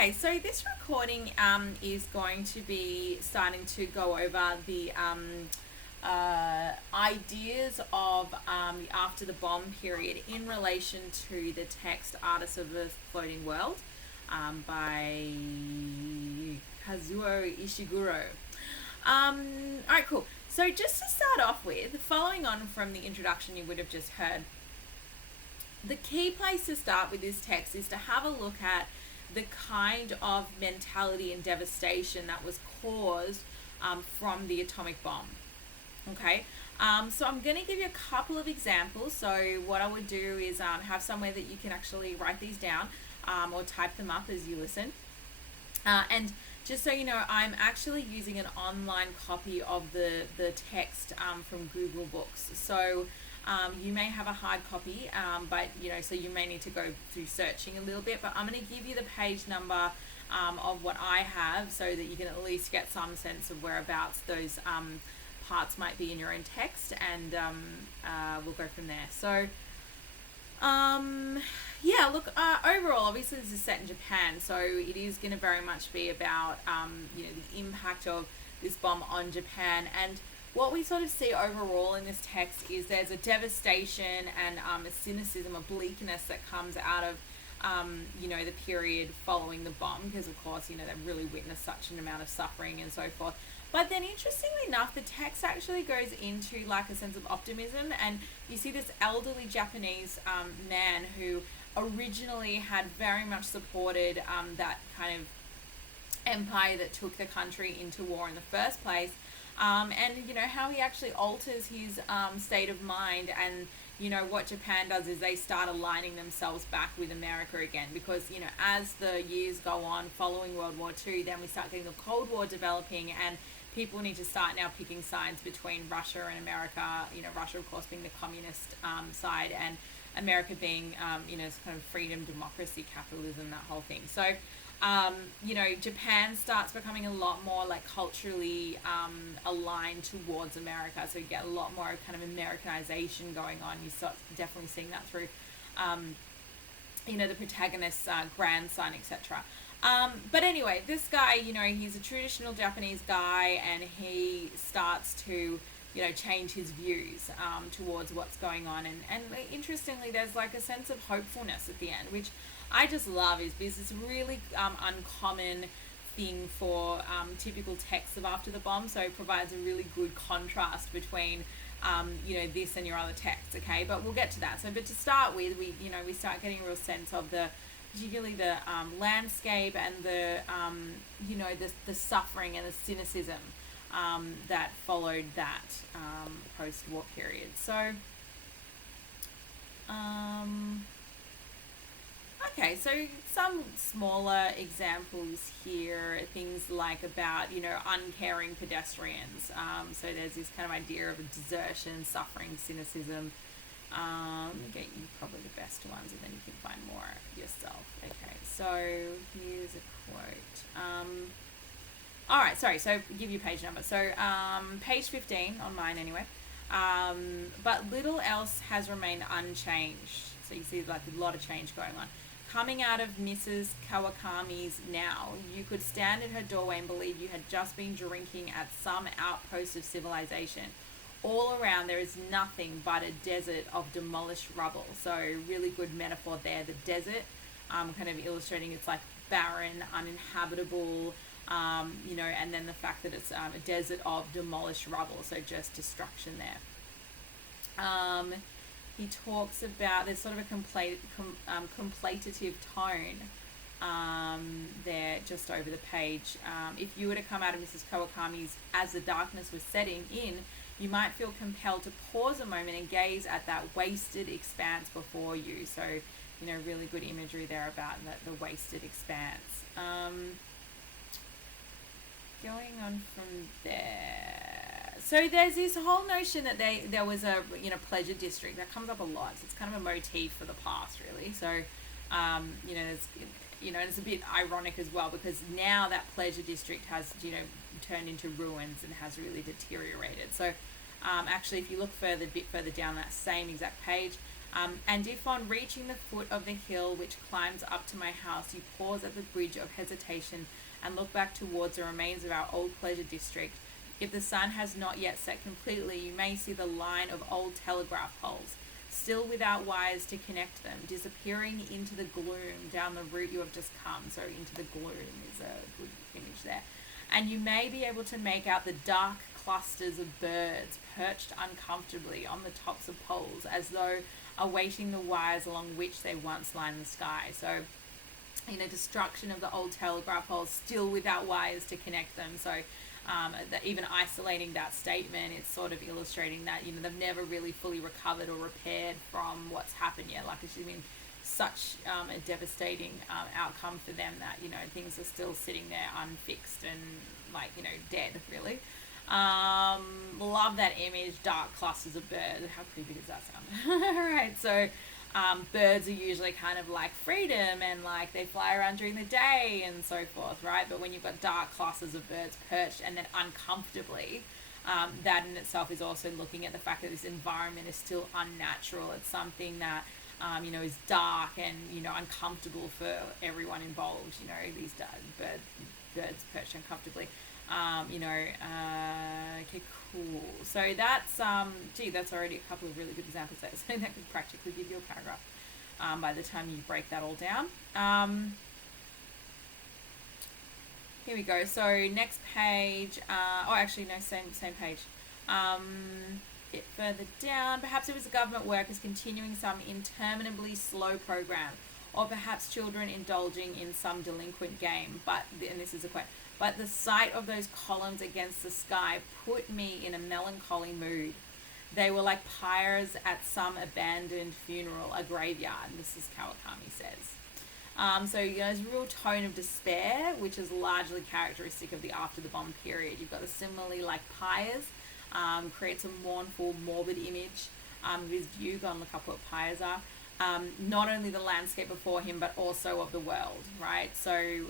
Okay, so this recording is going to be starting to go over the ideas of after the bomb period in relation to the text Artists of the Floating World by Kazuo Ishiguro. All right, cool. So just to start off with, following on from the introduction you would have just heard, the key place to start with this text is to have a look at the kind of mentality and devastation that was caused from the atomic bomb. Okay, so I'm going to give you a couple of examples. So what I would do is have somewhere that you can actually write these down or type them up as you listen. And just so you know, I'm actually using an online copy of the text from Google Books. So you may have a hard copy, but so you may need to go through searching a little bit. But I'm going to give you the page number of what I have, so that you can at least get some sense of whereabouts those parts might be in your own text, and we'll go from there. So. Yeah, look, overall, obviously this is set in Japan, so it is going to very much be about, the impact of this bomb on Japan. And what we sort of see overall in this text is there's a devastation and a cynicism, a bleakness that comes out of, the period following the bomb, because of course, they've really witnessed such an amount of suffering and so forth. But then, interestingly enough, the text actually goes into like a sense of optimism, and you see this elderly Japanese man who originally had very much supported that kind of empire that took the country into war in the first place. And how he actually alters his state of mind, and what Japan does is they start aligning themselves back with America again, because as the years go on following World War II, then we start getting the Cold War developing, and people need to start now picking sides between Russia and America. Russia, of course, being the communist side, and America being kind of freedom, democracy, capitalism, that whole thing. So Japan starts becoming a lot more like culturally aligned towards America. So you get a lot more kind of Americanization going on. You start definitely seeing that through, the protagonist's grandson, etc. But anyway, this guy, he's a traditional Japanese guy, and he starts to change his views towards what's going on. And interestingly, there's like a sense of hopefulness at the end, which I just love, is because it's a really uncommon thing for typical texts of after the bomb. So it provides a really good contrast between this and your other texts. Okay, but we'll get to that. So, but to start with, we start getting a real sense of particularly the landscape, and the suffering and the cynicism that followed that post-war period. So, okay, so some smaller examples here, things like about, uncaring pedestrians. So there's this kind of idea of a desertion, suffering, cynicism. Get you probably the best ones, and then you can find more yourself. Okay, so here's a quote. All right, sorry, so give you page number. So page 15 on mine anyway. But little else has remained unchanged. So you see like a lot of change going on. Coming out of Mrs. Kawakami's now, you could stand at her doorway and believe you had just been drinking at some outpost of civilization. All around there is nothing but a desert of demolished rubble. So really good metaphor there. The desert, kind of illustrating it's like barren, uninhabitable, and then the fact that it's a desert of demolished rubble. So just destruction there. He talks about there's sort of a contemplative tone there just over the page. If you were to come out of Mrs. Kawakami's as the darkness was setting in, you might feel compelled to pause a moment and gaze at that wasted expanse before you. So, really good imagery there about the wasted expanse. Going on from there. So there's this whole notion that there was a pleasure district that comes up a lot. So it's kind of a motif for the past, really. So it's a bit ironic as well, because now that pleasure district has turned into ruins and has really deteriorated. So actually, if you look a bit further down that same exact page, And if on reaching the foot of the hill which climbs up to my house, you pause at the bridge of hesitation and look back towards the remains of our old pleasure district, if the sun has not yet set completely, you may see the line of old telegraph poles, still without wires to connect them, disappearing into the gloom down the route you have just come. So into the gloom is a good image there. And you may be able to make out the dark clusters of birds perched uncomfortably on the tops of poles, as though awaiting the wires along which they once lined the sky. So, destruction of the old telegraph poles, still without wires to connect them. So even isolating that statement, it's sort of illustrating that, they've never really fully recovered or repaired from what's happened yet. Like, it's been such a devastating outcome for them that, things are still sitting there unfixed and, dead, really. Love that image, dark clusters of birds. How creepy does that sound? All right, so birds are usually kind of like freedom and like they fly around during the day and so forth, right? But when you've got dark clusters of birds perched and then uncomfortably, that in itself is also looking at the fact that this environment is still unnatural. It's something that is dark and uncomfortable for everyone involved. These birds perched uncomfortably. Okay, cool. So that's that's already a couple of really good examples there. So that could practically give you a paragraph by the time you break that all down. Here we go. So next page. Same page. Bit further down. Perhaps it was the government workers continuing some interminably slow program, or perhaps children indulging in some delinquent game. And this is a quote. But the sight of those columns against the sky put me in a melancholy mood. They were like pyres at some abandoned funeral, a graveyard. This is Kawakami says. There's a real tone of despair, which is largely characteristic of the after the bomb period. You've got the similarly like pyres, creates a mournful, morbid image of his view. Go and look up what pyres are. Not only the landscape before him, but also of the world, right? So,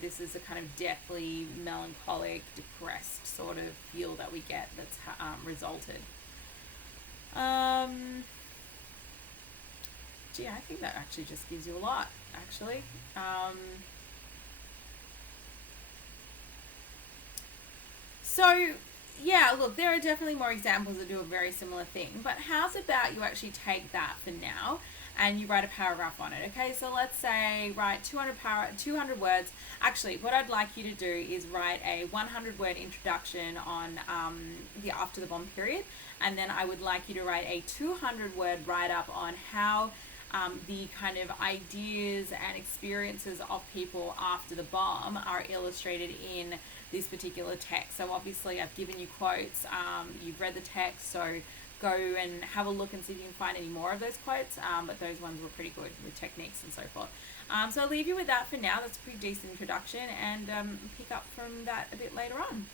this is a kind of deathly, melancholic, depressed sort of feel that we get that's resulted. I think that actually just gives you a lot, actually. Look, there are definitely more examples that do a very similar thing, but how's about you actually take that for now and you write a paragraph on it, okay? So let's say write 200 words. Actually, what I'd like you to do is write a 100-word introduction on the after the bomb period, and then I would like you to write a 200-word write-up on how the kind of ideas and experiences of people after the bomb are illustrated in this particular text. So obviously I've given you quotes, you've read the text, so go and have a look and see if you can find any more of those quotes, but those ones were pretty good with techniques and so forth. So I'll leave you with that for now. That's a pretty decent introduction, and pick up from that a bit later on.